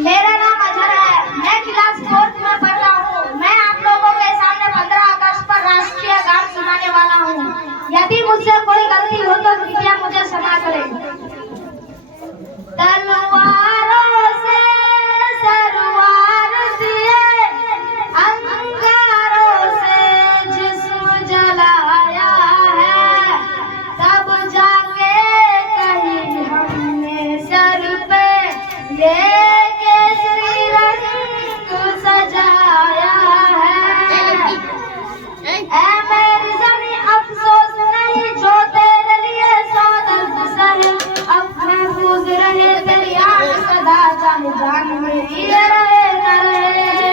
मेरा नाम अजहर है, मैं क्लास 4th में पढ़ रहा हूँ। मैं आप लोगों के सामने 15 अगस्त पर राष्ट्रीय गान सुनाने वाला हूँ। यदि मुझसे कोई गलती हो तो कृपया मुझे क्षमा करें। तलवारों से सरवार दिए, अंगारों से जिस्म जलाया है, तब जाके कहीं हमने सर पे ये केसरी रंग सजाया है। ऐ मेरी ज़मीं अफसोस नहीं जो तेरे लिए सौ दर्द सहे, अब महफूज रहे तेरी आन सदा, चाहे जान मेरी रहे न रहे।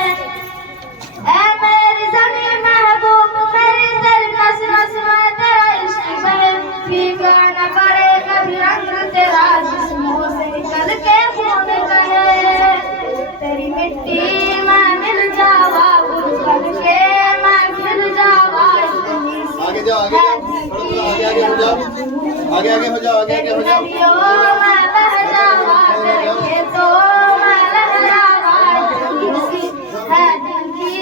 ऐ मेरी ज़मीं महबूब मेरी, तेरी नस नस में तेरा इश्क बहे, फीका न पड़े कभी रंग तेरा जिस्मों से निकल के खून कहे। तेरी मिट्टी में मिल जावा गुल के, मैं मिल जावा आगे जाओ, आगे जाओ, आगे हो जाओ, आगे हो जाओ, आगे हो जाओ। मैं बह जावा तेरे खेतों में लहरावा, किसी है दिल की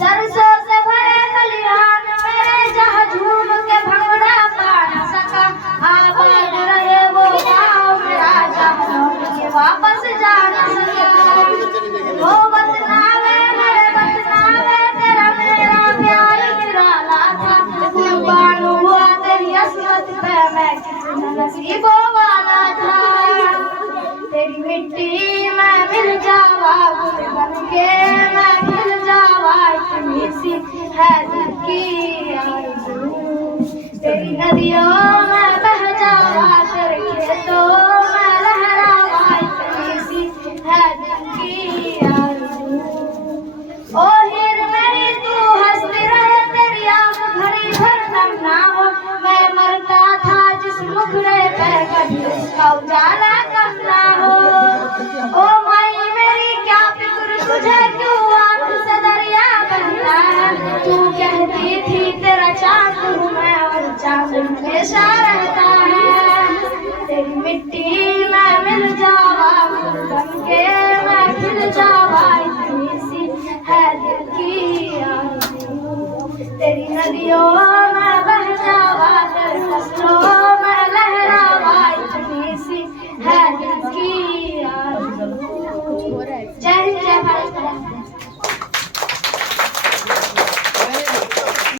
सरसों से भरे खलिहान मेरे, जहाँ झूम के भंगड़ा पा न सका, आबाद रहे वो गाँव मेरा, जहाँ लौट के वापस जा न सका। वो बदनामे मेरे बदनामे, तेरा मेरा प्यार निराला था, कुर्बान हुआ तेरी असमत पे मैं कितना नसीबों वाला था। तेरी मिट्टी में मिल जावा गुल बन के, मैं मिल जावा इतनी सी है दिल की आरज़ू। तेरी नदियों में बह जावा, तेरे खेतों में लहरावा, इतनी सी है दिल की आरज़ू। ओ हीर मेरी तू हंसती रहे, तेरी आँख भरी भर नम ना हो, मैं मरता था जिस मुखड़े पे कभी उसका उजाला कम ना हो। ओ माई मेरी क्या फिक्र तुझे, क्यों आँख से दरिया बहता है, तू कहती थी तेरा चाँद हूँ मैं और चाँद हमेशा रहता है। तेरी मिट्टी में मिल जावा फूल बन के, मैं खिल जावा इतनी सी है दिल की आरज़ू। तेरी नदियों